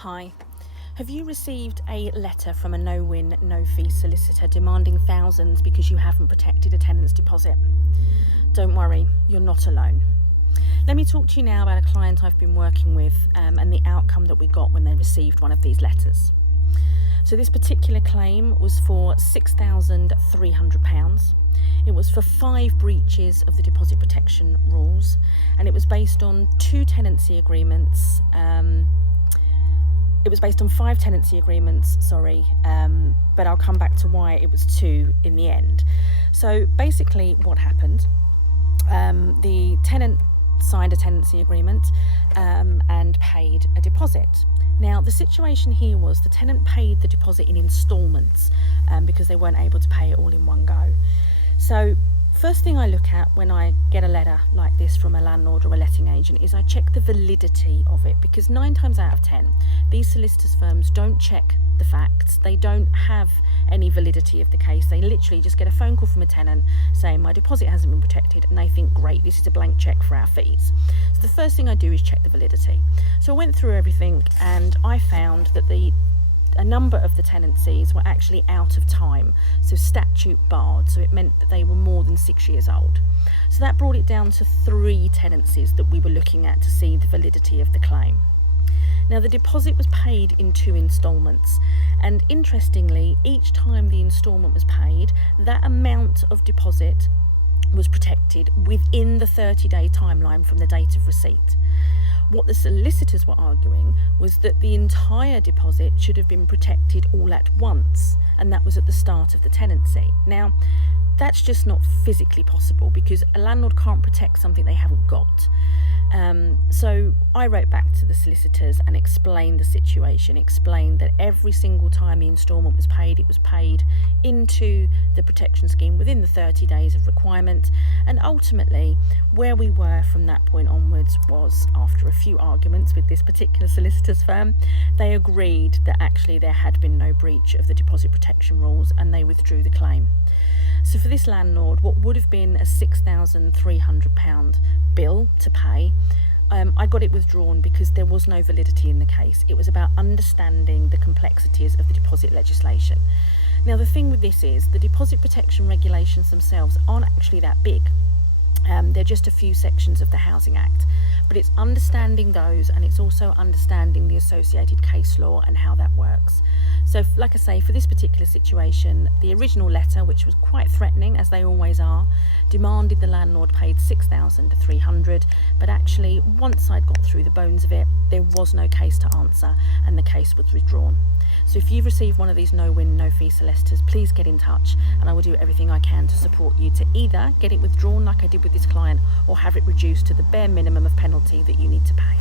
Hi. Have you received a letter from a no-win, no-fee solicitor demanding thousands because you haven't protected a tenant's deposit? Don't worry, you're not alone. Let me talk to you now about a client I've been working with and the outcome that we got when they received one of these letters. So this particular claim was for £6,300. It was for 5 breaches of the deposit protection rules, and it was based on 2 tenancy agreements. It was based on 5 tenancy agreements, but I'll come back to why it was 2 in the end. So basically what happened, the tenant signed a tenancy agreement and paid a deposit. Now the situation here was the tenant paid the deposit in instalments because they weren't able to pay it all in one go. So first thing I look at when I get a letter like this from a landlord or a letting agent is I check the validity of it, because 9 times out of 10 these solicitors firms don't check the facts. They don't have any validity of the case. They literally just get a phone call from a tenant saying my deposit hasn't been protected, and they think, great, this is a blank check for our fees. So the first thing I do is check the validity. So I went through everything and I found that a number of the tenancies were actually out of time, so statute barred, so it meant that they were more than 6 years old. So that brought it down to 3 tenancies that we were looking at to see the validity of the claim. Now the deposit was paid in 2 instalments, and interestingly, each time the instalment was paid, that amount of deposit was protected within the 30-day timeline from the date of receipt. What the solicitors were arguing was that the entire deposit should have been protected all at once, and that was at the start of the tenancy. Now, that's just not physically possible, because a landlord can't protect something they haven't got. So I wrote back to the solicitors and explained the situation, explained that every single time the instalment was paid, it was paid into the protection scheme within the 30 days of requirement. And ultimately, where we were from that point onwards was, after a few arguments with this particular solicitor's firm, they agreed that actually there had been no breach of the deposit protection rules, and they withdrew the claim. So for this landlord, what would have been a £6,300 bill to pay, I got it withdrawn because there was no validity in the case. It was about understanding the complexities of the deposit legislation. Now the thing with this is the deposit protection regulations themselves aren't actually that big. They're just a few sections of the Housing Act, but it's understanding those, and it's also understanding the associated case law and how that works. So like I say, for this particular situation, the original letter, which was quite threatening, as they always are, demanded the landlord paid £6,300, but actually once I'd got through the bones of it, there was no case to answer, and the case was withdrawn. So if you've received one of these no-win, no-fee solicitors, please get in touch, and I will do everything I can to support you to either get it withdrawn like I did with this client, or have it reduced to the bare minimum of penalty that you need to pay.